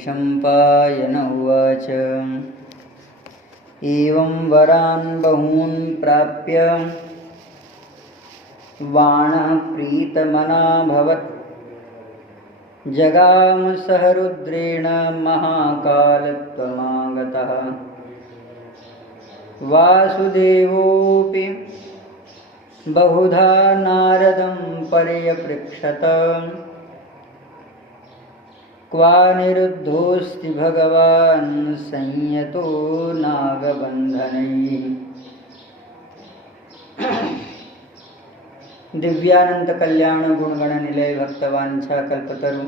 वैशम्पायन उवाच एवं वरान् बहून् प्राप्य बाणः प्रीतमनाभवत् जगाम सह रुद्रेण महाकालत्वमागतः वासुदेवोऽपि बहुधा नारदं पर्यपृच्छत क्वानिरुद्धोऽस्ति भगवान् संयतो नागबन्धनैः। दिव्यानंद कल्याण गुणगण निलय भक्तवांछा कल्पतरु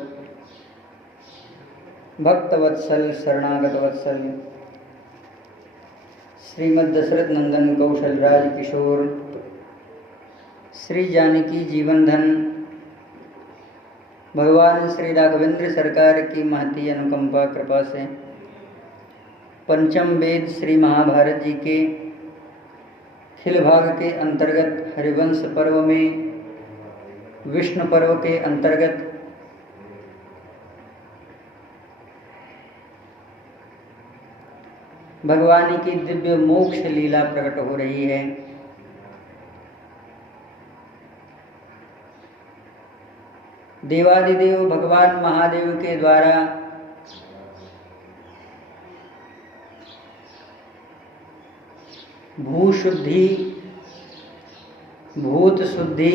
भक्तवत्सल शरणागत वत्सल श्रीमद् दशरथ नंदन कौशल राज किशोर श्री जानकी जीवन धन भगवान श्री राघवेंद्र सरकार की महती अनुकंपा कृपा से पंचम वेद श्री महाभारत जी के खिल भाग के अंतर्गत हरिवंश पर्व में विष्णु पर्व के अंतर्गत भगवान की दिव्य मोक्ष लीला प्रकट हो रही है। देवादिदेव भगवान महादेव के द्वारा भूशुद्धि भूत शुद्धि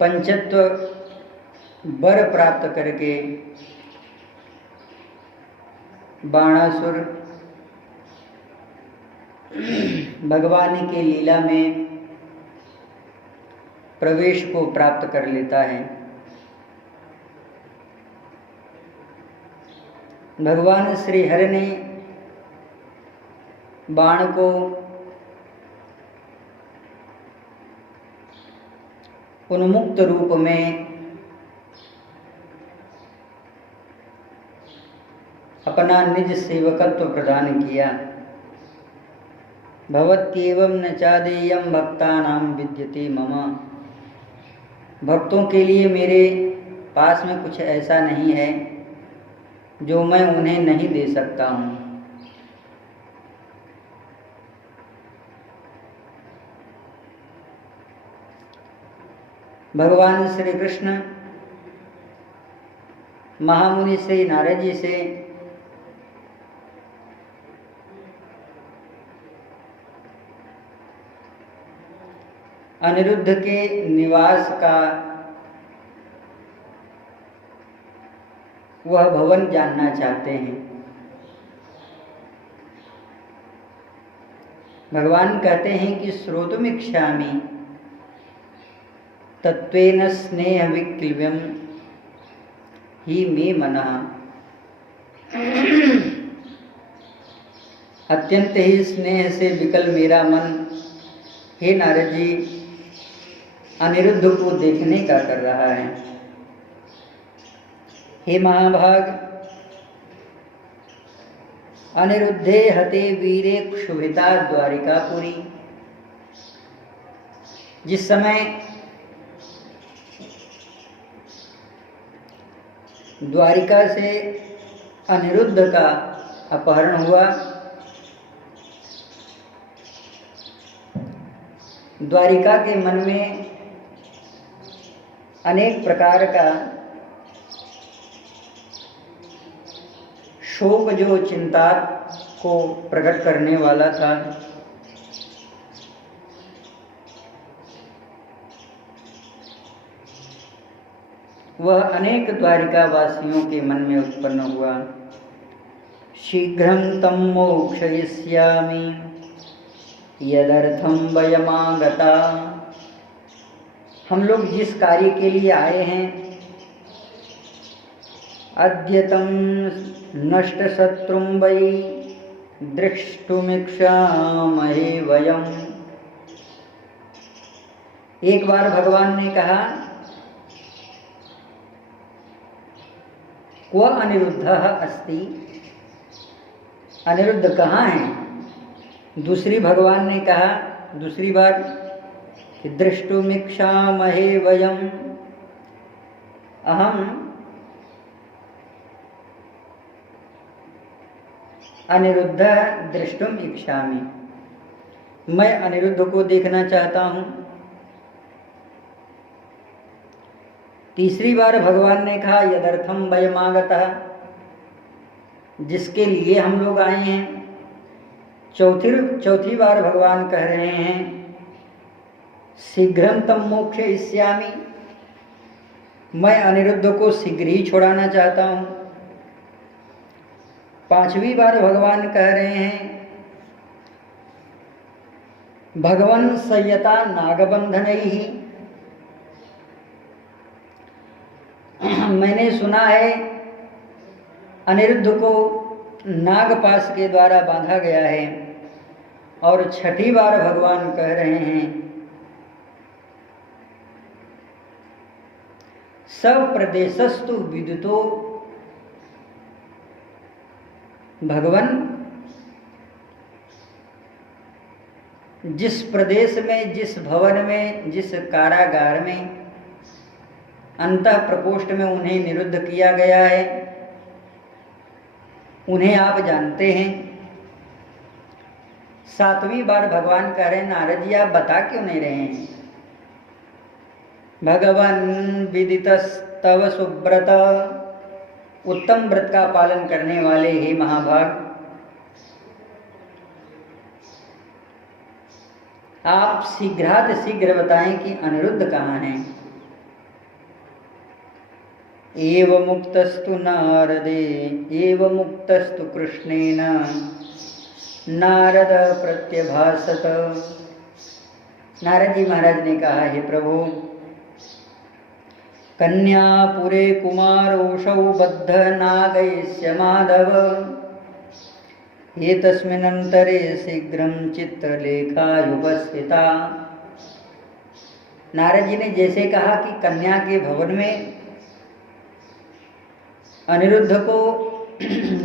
पंचत्व वर प्राप्त करके बाणासुर भगवान के लीला में प्रवेश को प्राप्त कर लेता है। भगवान श्री हरि ने बाण को उन्मुक्त रूप में अपना निज सेवकत्व प्रदान किया। भवत्येवं न चादेयं भक्तानां विद्यते मम। भक्तों के लिए मेरे पास में कुछ ऐसा नहीं है जो मैं उन्हें नहीं दे सकता हूँ। भगवान श्री कृष्ण महामुनि श्री नारद जी से अनिरुद्ध के निवास का वह भवन जानना चाहते हैं। भगवान कहते हैं कि श्रोतुमिच्छामि तत्वेन स्नेह विक्लिव्यम ही मे मनः। अत्यंत ही स्नेह से विकल मेरा मन हे नारद जी अनिरुद्ध को देखने का कर रहा है। हे महाभाग अनिरुद्धे हते वीरे क्षुभिता द्वारिकापुरी। जिस समय द्वारिका से अनिरुद्ध का अपहरण हुआ, द्वारिका के मन में अनेक प्रकार का शोक जो चिंता को प्रकट करने वाला था, वह अनेक द्वारिका वासियों के मन में उत्पन्न हुआ। शीघ्रं तं मोक्षयिष्यामि यदर्थं वयमागता। हम लोग जिस कार्य के लिए आए हैं, अद्यतं नष्ट शत्रुं वै दृष्टुमिच्छामहे वयम्। एक बार भगवान ने कहा क्व अनिरुद्धः अस्ति, अनिरुद्ध कहाँ है। दूसरी भगवान ने कहा दूसरी बार कि दृष्टुमिच्छामहे वयम्, अहम अनिरुद्ध दृष्टुम इच्छामि, मैं अनिरुद्ध को देखना चाहता हूँ। तीसरी बार भगवान ने कहा यदर्थम वयमागतः, जिसके लिए हम लोग आए हैं। चौथी बार भगवान कह रहे हैं शीघ्रम तम मोक्षयिष्यामि, मैं अनिरुद्ध को शीघ्र ही छुड़ाना चाहता हूँ। पांचवी बार भगवान कह रहे हैं भगवन् संयता नागबंधनैहि, मैंने सुना है अनिरुद्ध को नागपाश के द्वारा बांधा गया है। और छठी बार भगवान कह रहे हैं सब प्रदेशस्तु विदुतो, भगवान जिस प्रदेश में, जिस भवन में, जिस कारागार में, अंतः प्रकोष्ठ में उन्हें निरुद्ध किया गया है, उन्हें आप जानते हैं। सातवीं बार भगवान कह रहे हैं नारद जी आप बता क्यों नहीं रहे हैं। भगवान विदितस्तव सुव्रत, उत्तम व्रत का पालन करने वाले हे महाभाग, आप शीघ्रातिशीघ्र बताएं कि अनिरुद्ध कहाँ हैं। एव मुक्तस्तु नारदे एव मुक्तस्तु कृष्णेन नारद प्रत्यभासत, नारद जी महाराज ने कहा हे प्रभु कन्यापुरे कुमारोऽसौ बद्ध नागैस्य माधव, एतस्मिन्नन्तरे शीघ्रं चित्रलेखायुपस्थिता। नारद जी ने जैसे कहा कि कन्या के भवन में अनिरुद्ध को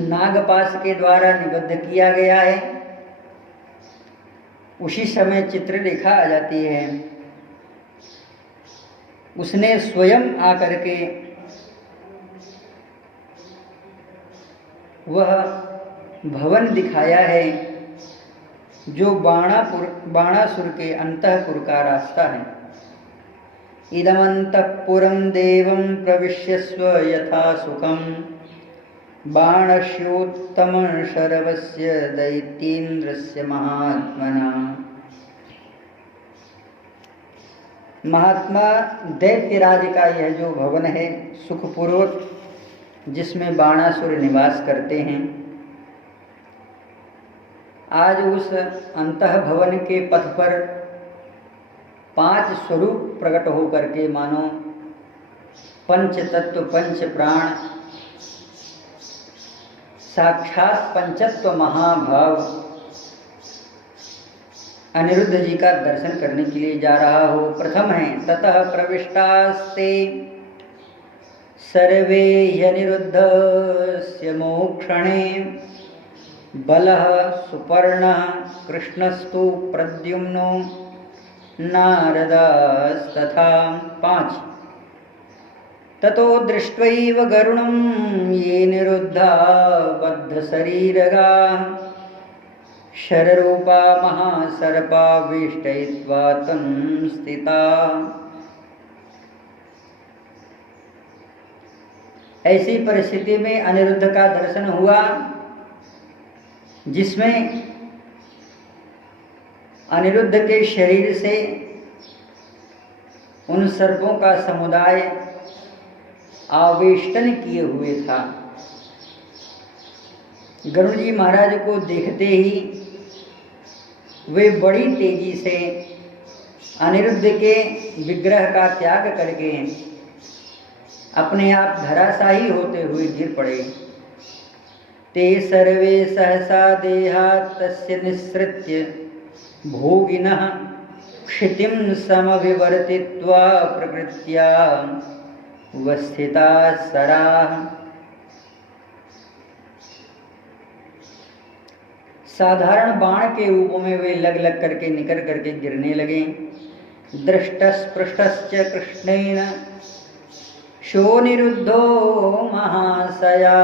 नागपाश के द्वारा निबद्ध किया गया है, उसी समय चित्रलेखा आ जाती है। उसने स्वयं आकर के वह भवन दिखाया है जो बाणासुर के अंतःपुर का रास्ता है। इदमन्तःपुरं देवं प्रविश्यस्व यथा सुखं, बाणस्योत्तम शरवस्य दैत्येन्द्रस्य महात्मना। महात्मा दैत्यराज का यह जो भवन है सुखपूर्वक, जिसमें बाणासुर निवास करते हैं, आज उस अंतः भवन के पथ पर 5 स्वरूप प्रकट होकर के मानो पंच तत्व, पंच प्राण, साक्षात पंचत्व महाभाव अनिरुद्ध जी का दर्शन करने के लिए जा रहा हो। प्रथम है ततः प्रविष्टास्ते सर्वे यनिरुद्धस्य मोक्षणे, बलः सुपर्णः कृष्णस्तु प्रद्युम्नो नारदास्तथा। 5 ततो दृष्ट्वैव गरुणं ये निरुद्धा बद्धशरीरगाः, शररूपा महासर्पा वेष्टयित्वा तं स्थिता। ऐसी परिस्थिति में अनिरुद्ध का दर्शन हुआ जिसमें अनिरुद्ध के शरीर से उन सर्पों का समुदाय आवेष्टन किए हुए था। गरुड़ जी महाराज को देखते ही वे बड़ी तेजी से अनिरुद्ध के विग्रह का त्याग करके अपने आप धराशायी होते हुए गिर पड़े। ते सर्वे सहसा देहात् तस्य निःसृत्य भोगिनः क्षितिं समविवर्तित्वा प्रकृत्या वस्थिताः सराः। साधारण बाण के रूप में वे लग लग करके निकल करके गिरने लगे। दृष्टस्पृष्टश्च कृष्णेन शोनिरुद्धो महाशया,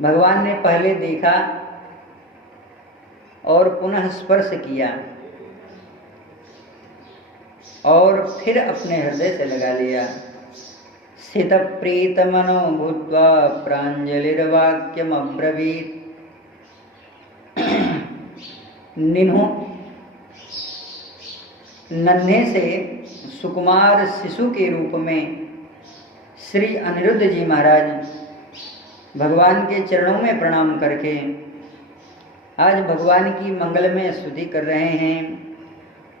भगवान ने पहले देखा और पुनः स्पर्श किया और फिर अपने हृदय से लगा लिया। स्थित प्रीत मनो भूत्वा प्रांजलिर्वाक्यम अब्रवीत। नन्हे से सुकुमार शिशु के रूप में श्री अनिरुद्ध जी महाराज भगवान के चरणों में प्रणाम करके आज भगवान की मंगलमय स्तुति कर रहे हैं।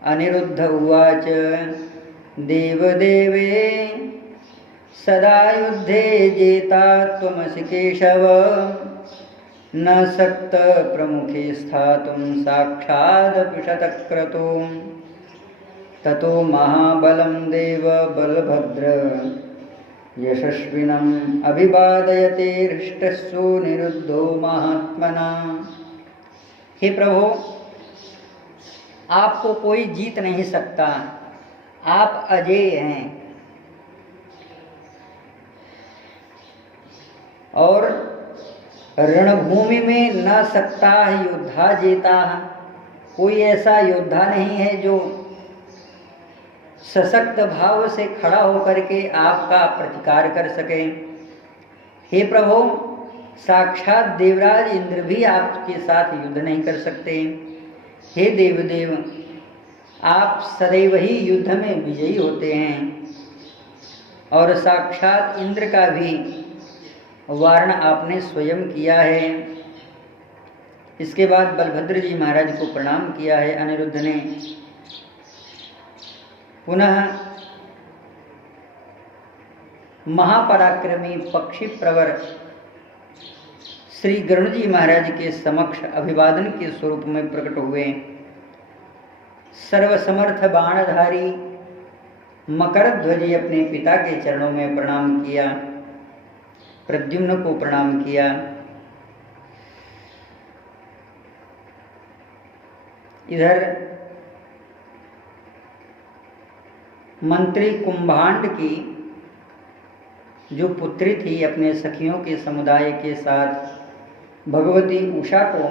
अनिरुद्ध उवाच देवदेवे सदा युद्धे जेता त्वमसि केशव न सक्त प्रमुखे स्थातुं साक्षादपि शतक्रतुं ततो महाबलं देव बलभद्र यशस्विनम् अभिवादयते हृष्टस्सु निरुद्धो महात्मना। हे प्रभु, आपको कोई जीत नहीं सकता, आप अजेय हैं और रणभूमि में न सकता योद्धा जेता। कोई ऐसा योद्धा नहीं है जो सशक्त भाव से खड़ा होकर के आपका प्रतिकार कर सके। हे प्रभु, साक्षात देवराज इंद्र भी आपके साथ युद्ध नहीं कर सकते। हे देवदेव, आप सदैव ही युद्ध में विजयी होते हैं और साक्षात इंद्र का भी वारण आपने स्वयं किया है। इसके बाद बलभद्र जी महाराज को प्रणाम किया है अनिरुद्ध ने। पुनः महापराक्रमी पक्षी प्रवर श्री गरुड़ जी महाराज के समक्ष अभिवादन के स्वरूप में प्रकट हुए। सर्वसमर्थ बाणधारी मकरध्वजी अपने पिता के चरणों में प्रणाम किया, प्रद्युम्न को प्रणाम किया। इधर मंत्री कुंभांड की जो पुत्री थी, अपने सखियों के समुदाय के साथ भगवती उषा को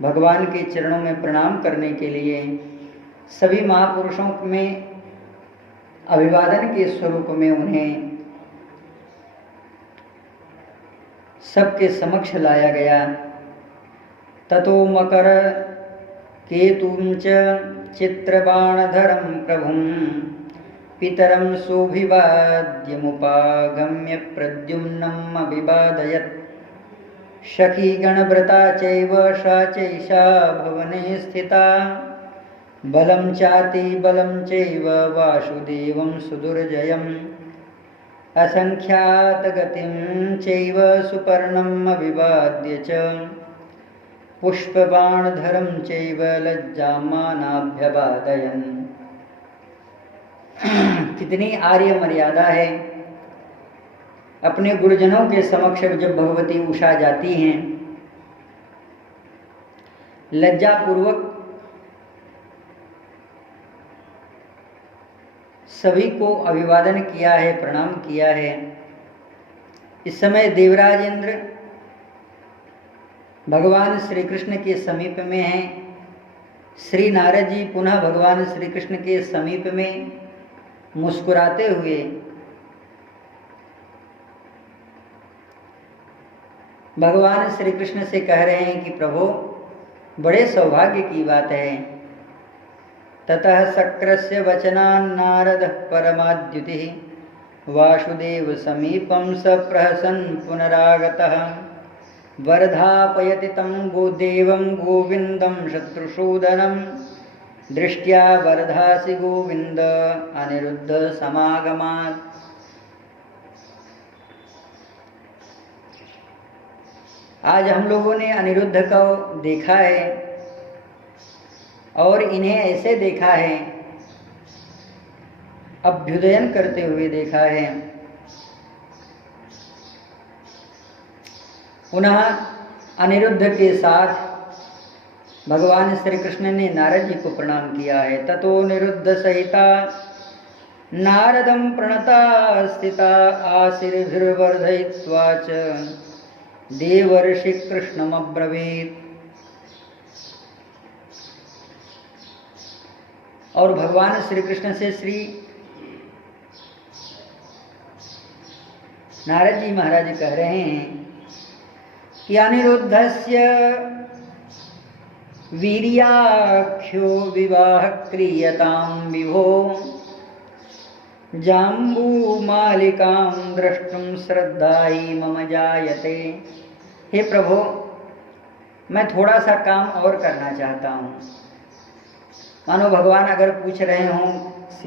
भगवान के चरणों में प्रणाम करने के लिए सभी महापुरुषों में अभिवादन के स्वरूप में उन्हें सबके समक्ष लाया गया। ततो मकर केतुं च चित्रबाणधरं प्रभुं पितरं सोऽभिवाद्यमुपागम्य प्रद्युम्नम् अभिवादयत्। सखी गणव्रता चैव सा चैषा भवने स्थिता बलं चाति बलं चैव वासुदेवं सुदुर्जयम् असंख्यातगतिं चैव सुपर्णम् अभिवाद्य च पुष्पबाणधरं चैव लज्जामानाभ्यवादयन्। कितनी आर्य मर्यादा है। अपने गुरुजनों के समक्ष जब भगवती उषा जाती हैं, लज्जापूर्वक सभी को अभिवादन किया है, प्रणाम किया है। इस समय देवराज इंद्र भगवान श्री कृष्ण के समीप में हैं। श्री नारद जी पुनः भगवान श्री कृष्ण के समीप में मुस्कुराते हुए भगवान श्री कृष्ण से कह रहे हैं कि प्रभु, बड़े सौभाग्य की बात है। ततः शक्रस्य वचनान् नारदः परमाद्युतिः वासुदेव समीपं स प्रहसन् पुनरागतः वर्धापयति तं गोदेवं गोविन्दं शत्रुसूदनं दृष्ट्या वर्धासि गोविन्द अनिरुद्ध समागमात्। आज हम लोगों ने अनिरुद्ध को देखा है और इन्हें ऐसे देखा है, अभ्युदयन करते हुए देखा है। पुनः अनिरुद्ध के साथ भगवान श्री कृष्ण ने नारद जी को प्रणाम किया है। ततो निरुद्ध सहिता नारदं प्रणता स्थिता आशीर्भिर्वर्धयित्वा च देवर्षि कृष्णमब्रवीत्। और भगवान श्री कृष्ण से श्री नारद जी महाराज कह रहे हैं कि अनिरुद्धस्य वीर्याख्यो विवाह क्रियतां विभो जाम्बूमालिकां द्रष्टुं श्रद्धाई मम जायते। हे प्रभु, मैं थोड़ा सा काम और करना चाहता हूँ। मानो भगवान अगर पूछ रहे हों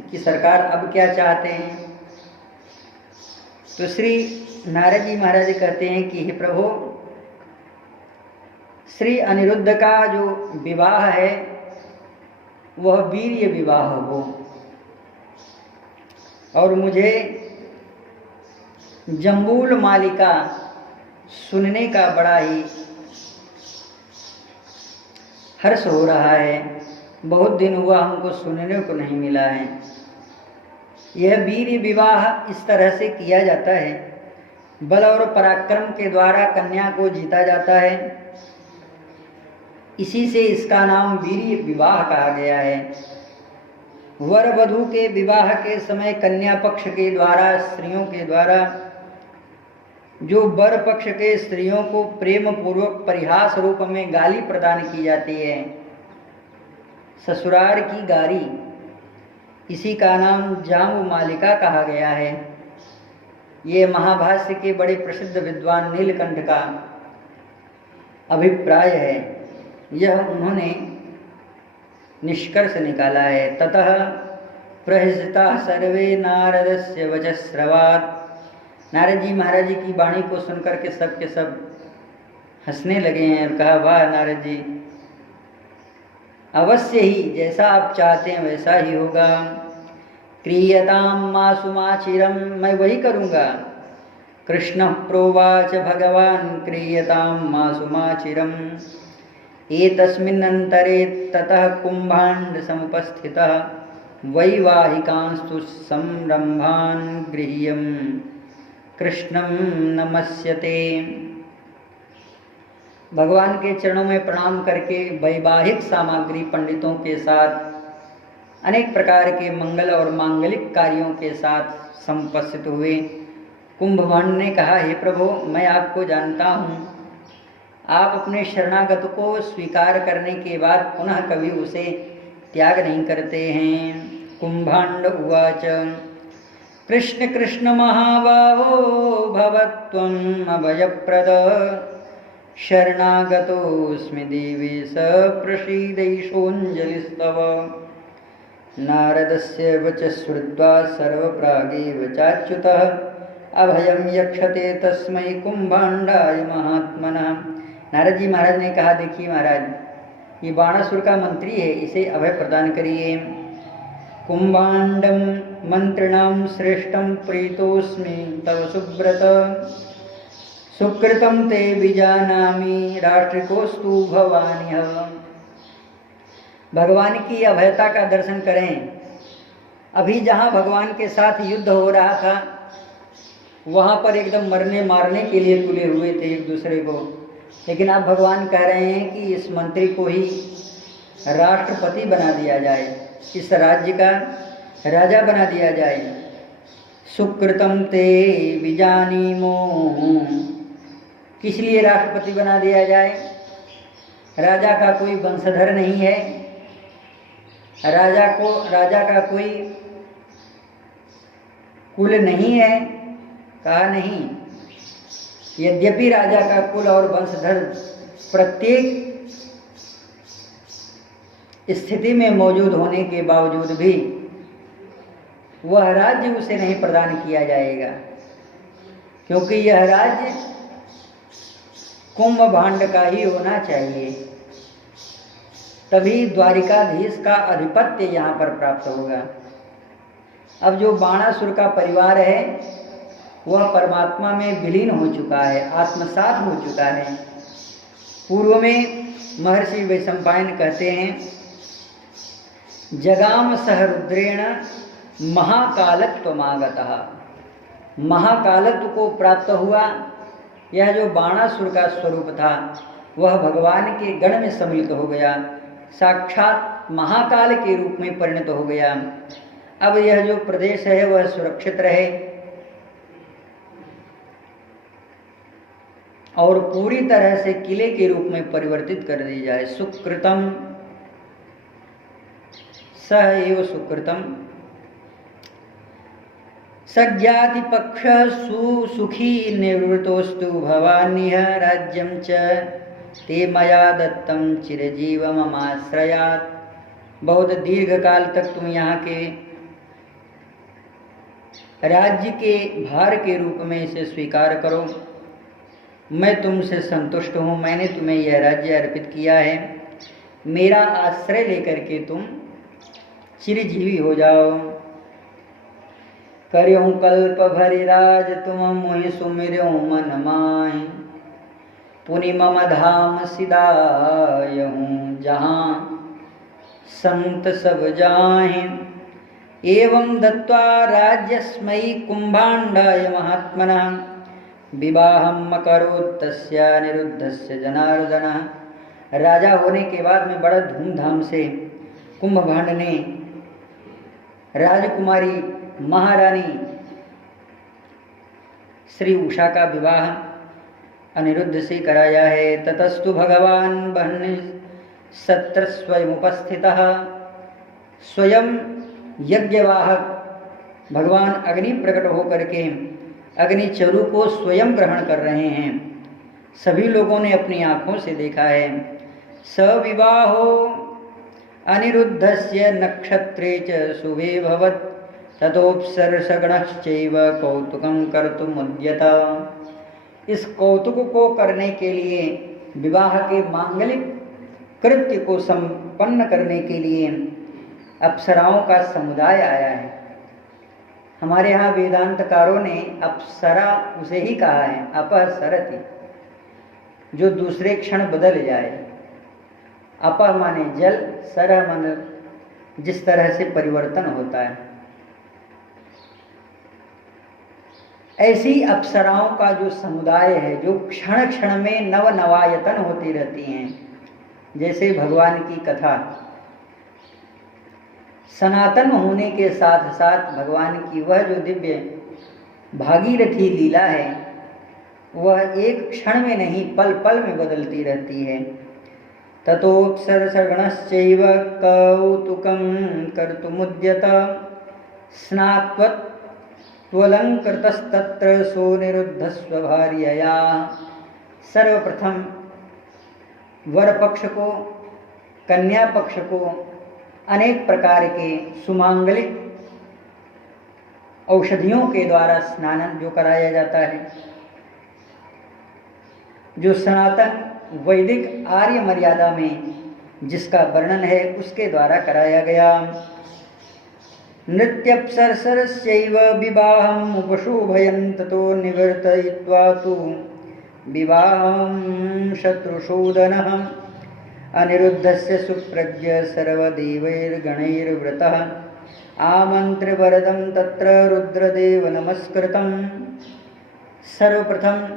कि सरकार अब क्या चाहते हैं, तो श्री नारद जी महाराज कहते हैं कि हे प्रभु, श्री अनिरुद्ध का जो विवाह है वह वीर्य विवाह हो, और मुझे जम्बूल मालिका सुनने का बड़ा ही हर्ष हो रहा है। बहुत दिन हुआ हमको सुनने को नहीं मिला है। यह वीर्य विवाह इस तरह से किया जाता है, बल और पराक्रम के द्वारा कन्या को जीता जाता है। इसी से इसका नाम वीर्य विवाह कहा गया है। वर वधू के विवाह के समय कन्या पक्ष के द्वारा, स्त्रियों के द्वारा जो वर पक्ष के स्त्रियों को प्रेम पूर्वक परिहास रूप में गाली प्रदान की जाती है, ससुराल की गाली, इसी का नाम जाम्बू मालिका कहा गया है। ये महाभाष्य के बड़े प्रसिद्ध विद्वान नीलकंठ का अभिप्राय है। यह उन्होंने निष्कर्ष निकाला है। ततः प्रहसिता सर्वे नारदस्य वचश्रवात्। नारद जी महाराज जी की वाणी को सुनकर के सब के सब हंसने लगे हैं और कहा, वाह नारद जी, अवश्य ही जैसा आप चाहते हैं वैसा ही होगा। क्रियताम मासुमाचिरम, मैं वही करूँगा। कृष्ण प्रोवाच भगवान क्रियताम मासुमाचिरम। एतस्मिन्नन्तरे ततः कुम्भाण्ड समुपस्थितः वैवाहिकांस्तु संरम्भान् गृह्यं कृष्णं नमस्यते। भगवान के चरणों में प्रणाम करके वैवाहिक सामग्री पंडितों के साथ अनेक प्रकार के मंगल और मांगलिक कार्यों के साथ समुपस्थित हुए। कुंभभांड ने कहा, हे प्रभु, मैं आपको जानता हूँ। आप अपने शरणागत को स्वीकार करने के बाद पुनः कभी उसे त्याग नहीं करते हैं। कुंभांड उवाच कृष्ण कृष्ण महाबाहो भवत्वम् अभयप्रद शरणागतोऽस्मि देवी स प्रसीदैषोऽञ्जलिस्तव। नारदस्य वचः श्रुत्वा सर्वप्रागेव चाच्युतः अभयं यक्षते तस्मै कुंभांडाय महात्मनः। नारद जी महाराज ने कहा, देखिए महाराज, ये बाणासुर का मंत्री है, इसे अभय प्रदान करिए। कुंभांडम मंत्रिणाम श्रेष्ठम प्रीतोस्मि तव सुब्रत सुकृतम ते विजानामि राष्ट्रिकोस्तु भवान्यः। भगवान की अभयता का दर्शन करें। अभी जहाँ भगवान के साथ युद्ध हो रहा था, वहाँ पर एकदम मरने मारने के लिए तुले हुए थे एक दूसरे को, लेकिन अब भगवान कह रहे हैं कि इस मंत्री को ही राष्ट्रपति बना दिया जाए, इस राज्य का राजा बना दिया जाए। सुकृतम ते विजानीमो, किस लिए राष्ट्रपति बना दिया जाए? राजा का कोई वंशधर नहीं है, राजा का कोई कुल नहीं है। कहा नहीं, यद्यपि राजा का कुल और वंशधर प्रत्येक स्थिति में मौजूद होने के बावजूद भी वह राज्य उसे नहीं प्रदान किया जाएगा, क्योंकि यह राज्य कुंभभांड का ही होना चाहिए, तभी द्वारिकाधीश का आधिपत्य यहाँ पर प्राप्त होगा। अब जो बाणासुर का परिवार है वह परमात्मा में विलीन हो चुका है, आत्मसात हो चुका है। पूर्व में महर्षि वैशंपायन कहते हैं, जगाम सह रुद्रेण महाकालत्वमागतः। महाकालत्व को प्राप्त हुआ यह जो बाणासुर का स्वरूप था वह भगवान के गण में सम्मिलित हो गया, साक्षात महाकाल के रूप में परिणत हो गया। अब यह जो प्रदेश है वह सुरक्षित रहे और पूरी तरह से किले के रूप में परिवर्तित कर दी जाए। सुकृतम स एव सुकृतम सज्ञाति पक्ष सुखी निवृतोस्तु भवान्यः राज्यं च ते मया दत्तम चिरजीव ममाश्रयात्। बहुत दीर्घ काल तक तुम यहाँ के राज्य के भार के रूप में इसे स्वीकार करो। मैं तुमसे संतुष्ट हूँ, मैंने तुम्हें यह राज्य अर्पित किया है। मेरा आश्रय लेकर के तुम चिरजीवी हो जाओ। करियो कल्प भरि राज तुम मोहि सुमिर्यो मन माहि, पुनि मम धाम सिदायहूँ जहाँ संत सब जाहि। एवं दत्त्वा राज्यस्मै कुंभाण्डाय महात्मना, विवाहम अकरोत् तस्य अनिरुद्धस्य जनार्दनः। राजा होने के बाद में बड़ा धूमधाम से कुंभभांड ने राजकुमारी महारानी श्री उषा का विवाह अनिरुद्ध से कराया है। ततस्तु भगवान बहन सत्र स्वयं उपस्थितः, स्वयं यज्ञवाहक भगवान अग्नि प्रकट होकर के अग्निचरु को स्वयं ग्रहण कर रहे हैं। सभी लोगों ने अपनी आंखों से देखा है। सविवाहो अनिरुद्धस्य नक्षत्रे च शुभे भवत्, ततोऽप्सरसगणश्चैव कौतुकं कर्तुमुद्यत। इस कौतुक को करने के लिए, विवाह के मांगलिक कृत्य को संपन्न करने के लिए अप्सराओं का समुदाय आया है। हमारे यहाँ वेदांतकारों ने अप्सरा उसे ही कहा है, अपसरति, जो दूसरे क्षण बदल जाए। अपह माने जल, सरह माने जिस तरह से परिवर्तन होता है। ऐसी अप्सराओं का जो समुदाय है, जो क्षण क्षण में नव नवायतन होती रहती हैं, जैसे भगवान की कथा सनातन होने के साथ साथ भगवान की वह जो दिव्य भागीरथी लीला है वह एक क्षण में नहीं पल पल में बदलती रहती है। ततोऽप्सरसगणश्चैव कौतुकं कर्तुमुद्यत, स्नात्वत्वलङ्कृतस्तत्र सोऽनिरुद्धस्व भार्यया। सर्वप्रथम वर पक्ष को, कन्या पक्ष को अनेक प्रकार के सुमांगलिक औषधियों के द्वारा स्नान जो कराया जाता है, जो सनातन वैदिक आर्य मर्यादा में जिसका वर्णन है उसके द्वारा कराया गया। नृत्यप्सरसरस्यैव विवाहम् उपशोभयन् ततो निवर्तयित्वा तु विवाहं शत्रुशोदनः, अनिरुद्धस्य सुप्रज्ञ सर्वदेवैर्गणैर्वृतः, आमन्त्र्य वरदं तत्र रुद्रदेव नमस्कृतम्। सर्वप्रथम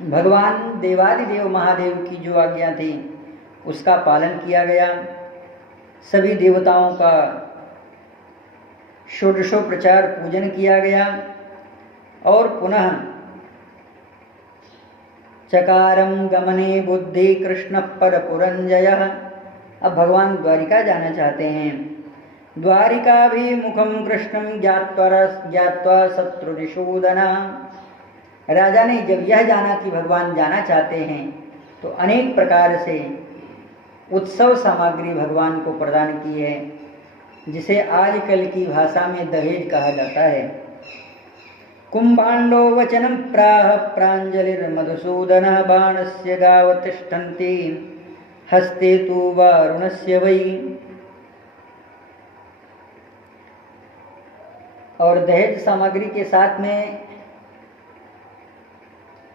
भगवान देवादिदेव महादेव की जो आज्ञा थी उसका पालन किया गया। सभी देवताओं का षोडशोपचार पूजन किया गया और पुनः चकारम गमने बुद्धि कृष्ण पर पुरंजयः। अब भगवान द्वारिका जाना चाहते हैं। द्वारिकाभिमुखं कृष्णं ज्ञात्वा शत्रुनिषूदनः। राजा ने जब यह जाना कि भगवान जाना चाहते हैं तो अनेक प्रकार से उत्सव सामग्री भगवान को प्रदान की है, जिसे आजकल की भाषा में दहेज कहा जाता है। कुंभांडो वचनं प्राह प्राञ्जलिर्मधुसूदनः, बाणस्य गाव तिष्ठन्ति हस्ते तु वारुणस्य वै। और दहेज सामग्री के साथ में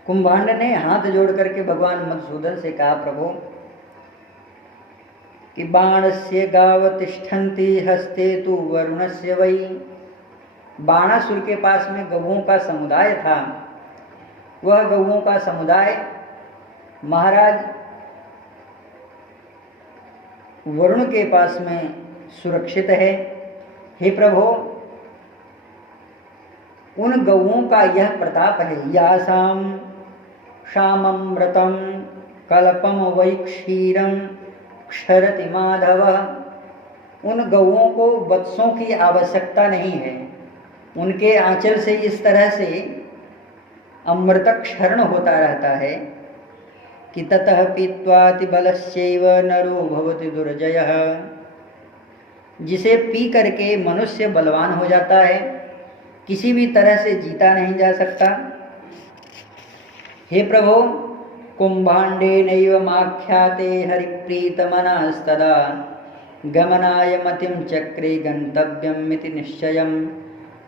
कुंभांड ने हाथ जोड़ करके भगवान मधुसूदन से कहा, प्रभु कि बाणस्य गाव तिष्ठन्ति हस्ते तु वरुणस्य वै। बाणासुर के पास में गवों का समुदाय था वह गौओं का समुदाय महाराज वरुण के पास में सुरक्षित है। हे प्रभु, उन गौओं का यह प्रताप है। यासाम शाममृतम कल्पम वै क्षीरम क्षरति माधव। उन गौओं को वत्सों की आवश्यकता नहीं है, उनके आंचल से इस तरह से अमृत क्षरण होता रहता है कि ततः पीत्वाति बलस्यैव नरो भवति दुर्जयः, जिसे पी करके मनुष्य बलवान हो जाता है, किसी भी तरह से जीता नहीं जा सकता। हे प्रभु, कुंभांडे नैव माख्याते हरिप्रीतमनास्तदा गमनाय मतिम चक्रे गंतव्यम इति निश्चयम।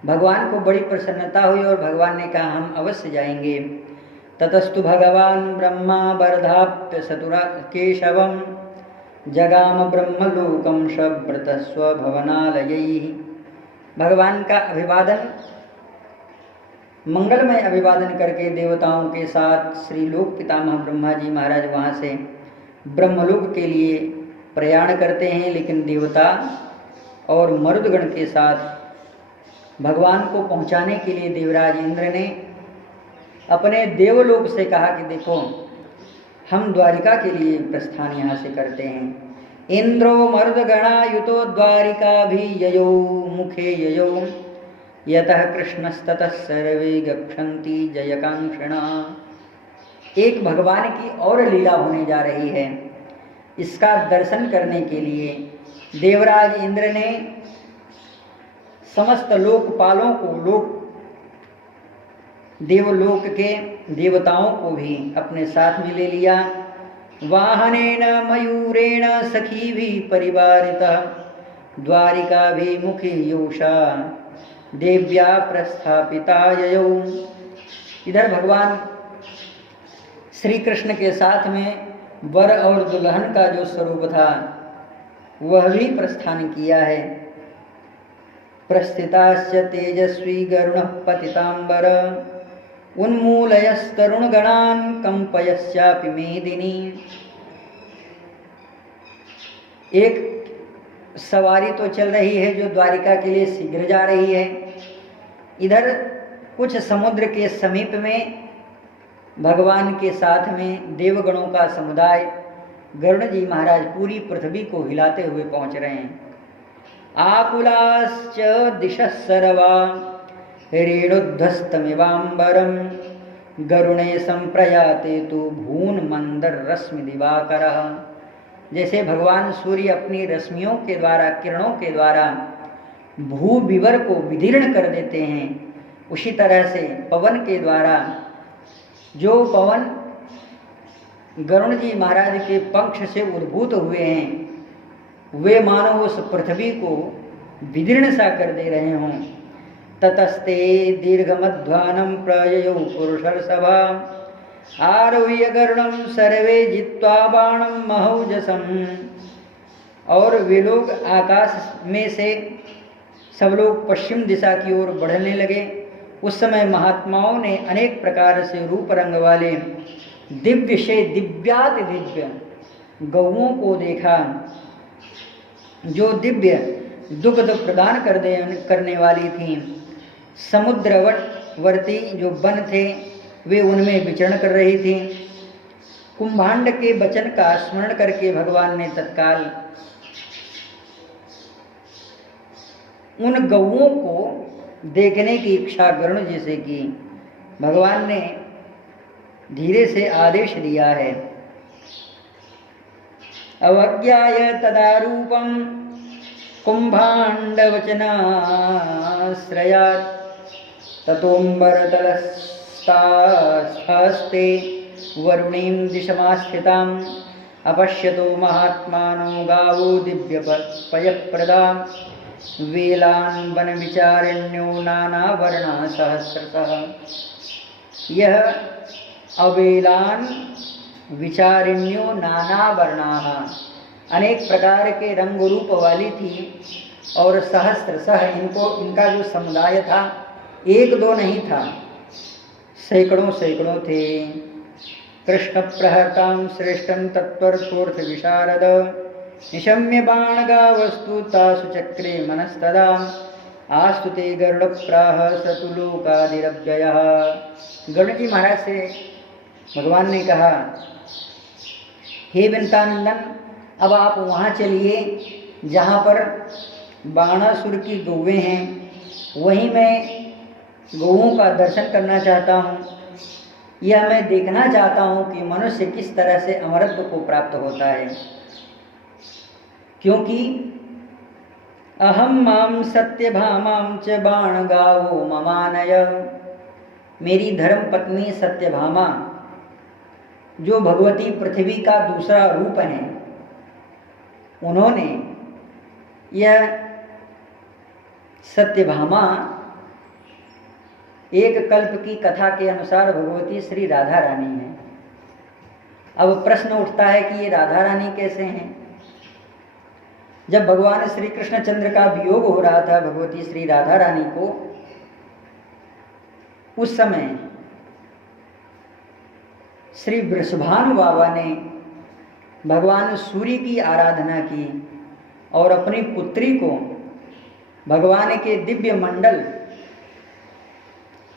भगवान को बड़ी प्रसन्नता हुई और भगवान ने कहा हम अवश्य जाएंगे। ततस्तु भगवान ब्रह्मा वर्धाप्य सतुरा केशवम जगाम ब्रह्मलोकम शब्रत स्वभवनालयैः। भगवान का अभिवादन, मंगलमय अभिवादन करके देवताओं के साथ श्री लोक पितामह ब्रह्मा जी महाराज वहाँ से ब्रह्मलोक के लिए प्रयाण करते हैं। लेकिन देवता और मरुदगण के साथ भगवान को पहुँचाने के लिए देवराज इंद्र ने अपने देवलोक से कहा कि देखो, हम द्वारिका के लिए प्रस्थान यहाँ से करते हैं। इंद्रो मरुदगणायुतो द्वारिका भी ययो मुखे ययो यतः कृष्णस्ततः सर्वे गच्छन्ति जयकांक्षिणा। एक भगवान की और लीला होने जा रही है। इसका दर्शन करने के लिए देवराज इंद्र ने समस्त लोकपालों को, देवलोक के देवताओं को भी अपने साथ में ले लिया। वाहनेन मयूरेण सखी भी परिवारितः द्वारिकाभिमुखी योषा देव्या प्रस्थापिता ययौ। इधर भगवान श्री कृष्ण के साथ में वर और दुल्हन का जो स्वरूप था वह भी प्रस्थान किया है। प्रस्थितास्य तेजस्वी गरुणः पतितांबर उन्मूलयस्तरुण गणान् कंपयस्यापि मेदिनी। एक सवारी तो चल रही है जो द्वारिका के लिए शीघ्र जा रही है। इधर कुछ समुद्र के समीप में भगवान के साथ में देवगणों का समुदाय गरुण जी महाराज पूरी पृथ्वी को हिलाते हुए पहुंच रहे हैं। आकुलाश्च दिशः सर्वा रेणुध्वस्तमिवाम्बरं गरुणे संप्रयाते तो भून मंदर रश्मि दिवाकरः। जैसे भगवान सूर्य अपनी रश्मियों के द्वारा, किरणों के द्वारा भू विवर को विदीर्ण कर देते हैं, उसी तरह से पवन के द्वारा, जो पवन गरुण जी महाराज के पंख से उद्भूत हुए हैं, वे मानो उस पृथ्वी को विदीर्ण सा कर दे रहे हों। ततस्ते दीर्घमध्वानं प्रययौ पुरुषर्षभा आरोह्य गरुणं सर्वे जित्वा बाणं महौजसं। और वे लोग आकाश में से सब लोग पश्चिम दिशा की ओर बढ़ने लगे। उस समय महात्माओं ने अनेक प्रकार से रूप रंग वाले दिव्य से दिव्याति दिव्य गौओं को देखा, जो दिव्य दुग्ध प्रदान करने वाली थीं। समुद्रवर्ती जो वन थे वे उनमें विचरण कर रही थीं। कुंभांड के वचन का स्मरण करके भगवान ने तत्काल उन गौओं को देखने की इच्छा गरुण जी से की। भगवान ने धीरे से आदेश दिया है, अवज्ञाय तदा रूपम कुंभांड वचनाश्रयात् ततोऽम्बरतलस्थास्ते वरुणीं दिशमास्थिताम् अपश्यतो महात्मानो गावो दिव्यपयप्रदा वेलान् वनविचारिण्यो नानावर्णा सहस्रशः। यह अवेलान विचारिण्यो नानावर्णाः अनेक प्रकार के रंग रूप वाली थी और सहस्त्रशः इनका जो समुदाय था एक दो नहीं था, सैकड़ों सैकड़ों थे। कृष्ण प्रहतां श्रेष्ठं तत्त्वर्थोर्थ विशारद निशम्य बाणगा वस्तु तासु चक्रे मनस्तदा आस्तु ते गरुड़ प्राह सतुलोकादिरव्ययः। गरुड़ जी महाराज से भगवान ने कहा, हे विंतानंदन, अब आप वहाँ चलिए जहाँ पर बाणासुर की गौवें हैं, वहीं मैं गौओं का दर्शन करना चाहता हूँ। यह मैं देखना चाहता हूँ कि मनुष्य किस तरह से अमरत्व को प्राप्त होता है, क्योंकि अहम माम सत्यभामां च बाण गावो ममानय। मेरी धर्म पत्नी सत्यभामा, जो भगवती पृथ्वी का दूसरा रूप है, उन्होंने यह सत्यभामा एक कल्प की कथा के अनुसार भगवती श्री राधा रानी है। अब प्रश्न उठता है कि ये राधा रानी कैसे हैं? जब भगवान श्री कृष्णचंद्र का वियोग हो रहा था भगवती श्री राधा रानी को, उस समय श्री वृषभानु बाबा ने भगवान सूर्य की आराधना की और अपनी पुत्री को भगवान के दिव्य मंडल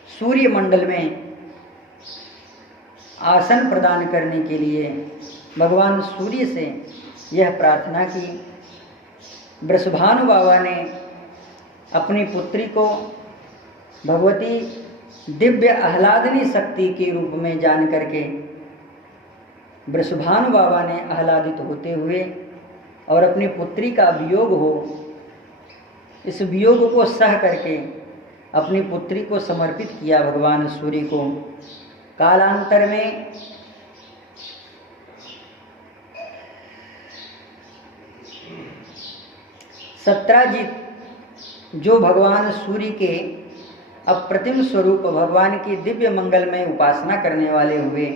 सूर्य मंडल में आसन प्रदान करने के लिए भगवान सूर्य से यह प्रार्थना की। वृषभानु बाबा ने अपनी पुत्री को भगवती दिव्य आह्लादनी शक्ति के रूप में जान करके वृषभानु बाबा ने आह्लादित होते हुए और अपनी पुत्री का वियोग हो, इस वियोग को सह करके अपनी पुत्री को समर्पित किया भगवान सूर्य को। कालांतर में सत्राजित, जो भगवान सूर्य के अप्रतिम स्वरूप भगवान की दिव्य मंगल में उपासना करने वाले हुए,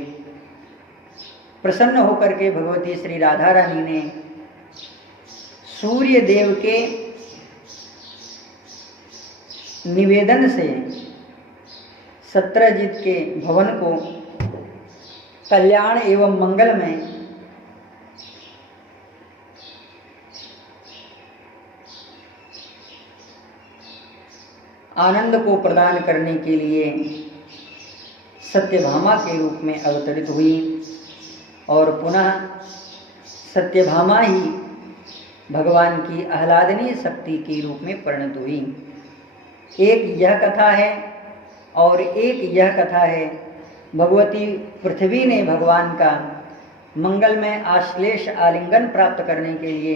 प्रसन्न होकर के भगवती श्री राधा रानी ने सूर्य देव के निवेदन से सत्रजित के भवन को कल्याण एवं मंगल में आनंद को प्रदान करने के लिए सत्यभामा के रूप में अवतरित हुई और पुनः सत्यभामा ही भगवान की आह्लादनीय शक्ति के रूप में परिणत हुई। एक यह कथा है और एक यह कथा है भगवती पृथ्वी ने भगवान का मंगल में आश्लेष आलिंगन प्राप्त करने के लिए,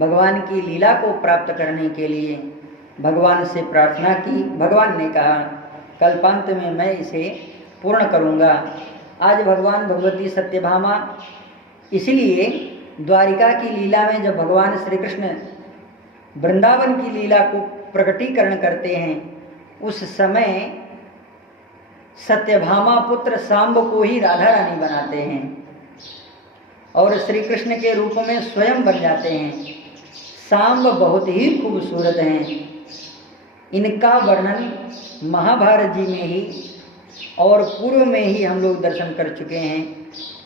भगवान की लीला को प्राप्त करने के लिए भगवान से प्रार्थना की। भगवान ने कहा कल्पांत में मैं इसे पूर्ण करूँगा। आज भगवान भगवती सत्यभामा इसलिए द्वारिका की लीला में जब भगवान श्री कृष्ण वृंदावन की लीला को प्रकटीकरण करते हैं, उस समय सत्यभामा पुत्र सांब को ही राधा रानी बनाते हैं और श्री कृष्ण के रूप में स्वयं बन जाते हैं। सांब बहुत ही खूबसूरत हैं। इनका वर्णन महाभारत जी में ही और पूर्व में ही हम लोग दर्शन कर चुके हैं।